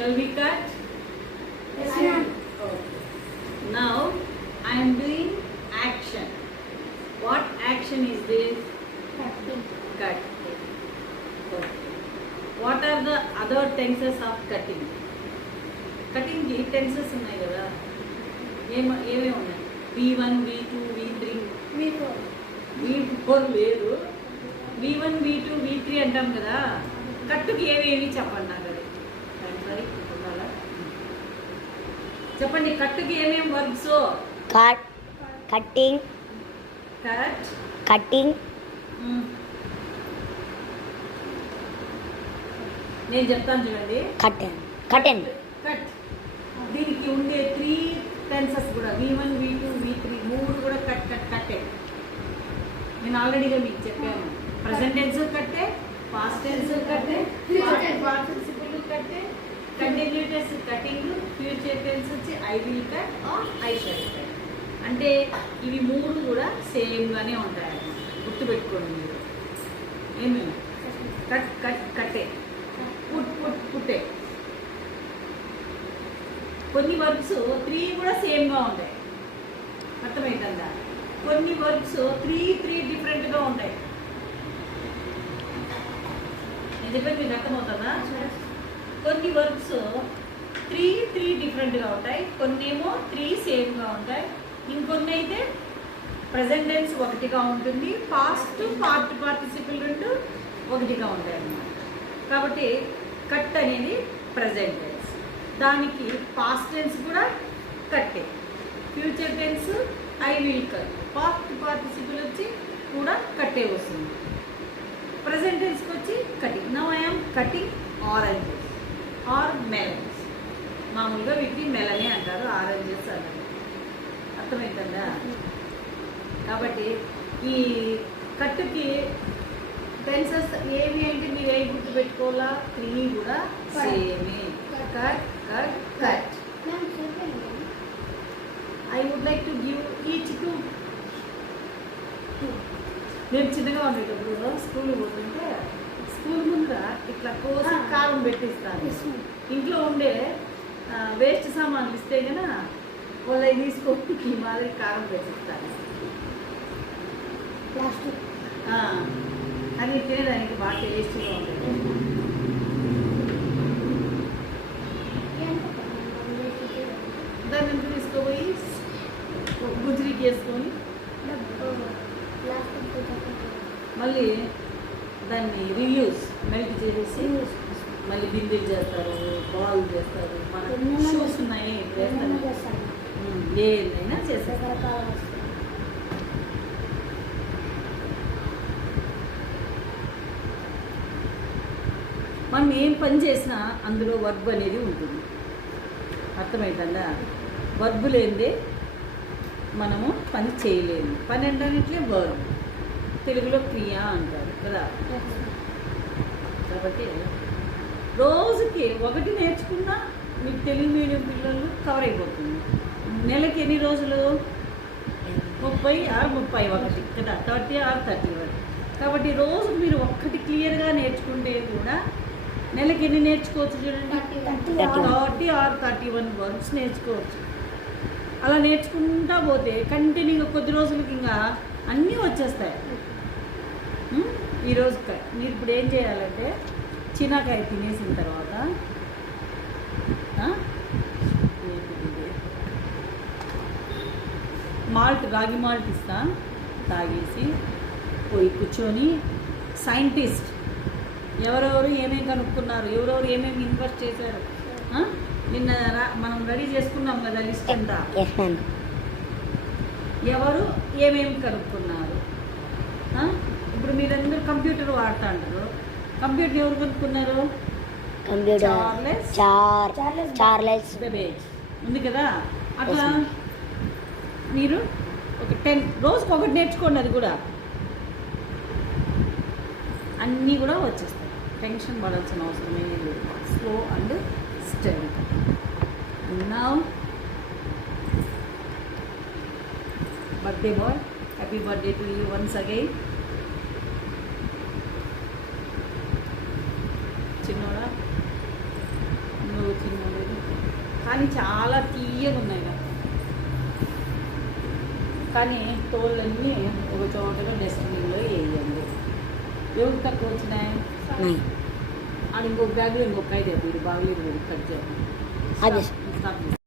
Shall we cut? Yes, ma'am. Okay. Now I am doing action. What action is this? Cutting. Cut. Okay. What are the other tenses of cutting? Cutting ki tenses ఉన్నాయి కదా, ఏమేమి ఉన్నాయి? V1, V2, V3. V4. V4 లేదు. V1, V2, V3 అంటాం కదా. కట్టుకి ఏమేమి చెప్పండి నాకు అది. సారీ ఉండాలా? చెప్పండి కట్టుకి ఏమేమి verbs? Cut, cutting, cut, cutting, నేను చెప్తాను చూడండి. కటన్, కటన్, కట్. దీనికి ఉండే 3 టెన్సెస్ కూడా V1, V2, V3 మూడు కూడా కట్ కట్ కట్టే. నేను ఆల్రెడీగా మీకు చెప్పాను. ప్రెసెంట్ టెన్స్ కట్టే, పాస్ట్ టెన్స్ కట్టే, పార్టిసిపుల్ కట్టే, కంటిన్యూటెన్స్ కటింగ్, ఫ్యూచర్ టెన్స్ వచ్చి I will cut or I shall cut. అంటే ఇవి మూడు కూడా సేమ్గానే ఉంటాయి. గుర్తుపెట్టుకోండి మీరు. ఏమేమి? కట్ కట్ కట్టే, పుట్ పుట్ పుట్టే. కొన్ని వర్బ్స్ 3 కూడా సేమ్గా ఉంటాయి. అర్థమవుతుందా? కొన్ని వర్బ్స్ 3 డిఫరెంట్గా ఉంటాయి. నేను చెప్పేది మీకు అర్థమవుతుందా? కొన్ని వర్బ్స్ 3 డిఫరెంట్గా ఉంటాయి. కొన్ని ఏమో 3 సేమ్గా ఉంటాయి. ఇంకొన్ని అయితే ప్రజెంట్ టెన్స్ ఒకటిగా ఉంటుంది, పాస్ట్ పార్టిసిపుల్ రెండు ఒకటిగా ఉంటాయి అన్నమాట. కాబట్టి కట్ అనేది ప్రజెంట్ టెన్స్, దానికి పాస్ట్ టెన్స్ కూడా కట్టే, future tense I will cut, past participle వచ్చి కూడా కట్టే వస్తుంది. ప్రజెంట్ టెన్స్కి వచ్చి cutting. Now I am cutting oranges or melons. మామూలుగా వీటిని మెలనే అంటారు, ఆరెంజెస్ అంటారు. అర్థమవుతుందా? కాబట్టి ఈ కట్టుకి టెన్సెస్ ఏమి అంటే మీరు ఏం గుర్తుపెట్టుకోవాలా? 3 కూడా సేమే. Cut cut cut. Ma'am, చెప్పండి. I would like to give each 2. నేను చిన్నగా ఉండేటప్పుడు స్కూల్కి పోతుంటే స్కూల్ ముందర ఇట్లా కోసి కారం పెట్టిస్తాను. Yes, ma'am. ఇంట్లో ఉండే వేస్ట్ సామాన్లు ఇస్తే కన్నా వాళ్ళవి తీసుకొని ఈ మాదిరి కారం పెట్టిస్తాను. Plastic. అది తినేదానికి బాగా టేస్ట్గా ఉంటుంది. దాన్ని ఎంత తీసుకుపోయి గుజ్జరికి వేసుకొని మళ్ళీ దాన్ని రివ్యూస్ మెల్ట్ చేసేసి మళ్ళీ బిందెలు చేస్తారు, బాల్ చేస్తారు. మన షూస్ ఉన్నాయి చేస్తారు, ఏదైనా చేస్తారు. మనం ఏం పని చేసినా అందులో వర్బ్ అనేది ఉంటుంది. అర్థమవుతుందా? వర్బ్ లేనిదే మనము పని చేయలేము. పని అంటే వర్బ్, తెలుగులో క్రియ అంటారు కదా. కాబట్టి రోజుకి ఒకటి నేర్చుకున్నా మీకు తెలుగు మీడియం పిల్లలు కవర్ అయిపోతుంది. నెలకి ఎన్ని రోజులు? 30 or 31 కదా, 30 or 31. కాబట్టి రోజు మీరు ఒక్కటి క్లియర్గా నేర్చుకుంటే కూడా నెలకి ఎన్ని నేర్చుకోవచ్చు చూడండి? 30 or 31 వర్బ్స్ నేర్చుకోవచ్చు. అలా నేర్చుకుంటా పోతే కంటిన్యూగా కొద్ది రోజులకి ఇంకా అన్నీ వచ్చేస్తాయి. ఈరోజు మీరు ఇప్పుడు ఏం చేయాలంటే చినాకాయ తినేసిన తర్వాత మాల్ట్, రాగి మాల్ట్ ఇస్తా, తాగేసి పోయి కూర్చొని సైంటిస్ట్ ఎవరెవరు ఏమేమి కనుక్కున్నారు, ఎవరెవరు ఏమేమి ఇన్వెస్ట్ చేశారు, నిన్న మనం రెడీ చేసుకున్నాం కదా లిస్ట్ అంతా, ఎవరు ఏమేమి కనుక్కున్నారు. ఇప్పుడు మీరందరూ కంప్యూటర్ వాడుతూ అంటారు. కంప్యూటర్ ఎవరు కనుక్కున్నారు? చార్లెస్ బేబేజ్ ఉంది కదా. అట్లా మీరు ఒక 10 రోజుకి ఒకటి నేర్చుకోండి. అది కూడా అన్నీ కూడా వచ్చేస్తాయి. టెన్షన్ పడాల్సిన అవసరమే లేదు. Slow and study. Now birthday boy, happy birthday to you once again. చిన్నోడా, నువ్వు చిన్న కానీ చాలా తీయగా ఉన్నాయి కదా. కానీ తోళ్ళన్నీ ఒక చోటగా డస్ట్బిన్లో వేయండి. ఎవరికి తక్కువ వచ్చినాయి? नहीं అని ఇంకొక బ్యాగ్లో ఇంకొక 5 మీరు బాగా కట్ చేయండి. అదే. స్టాప్ చేయండి.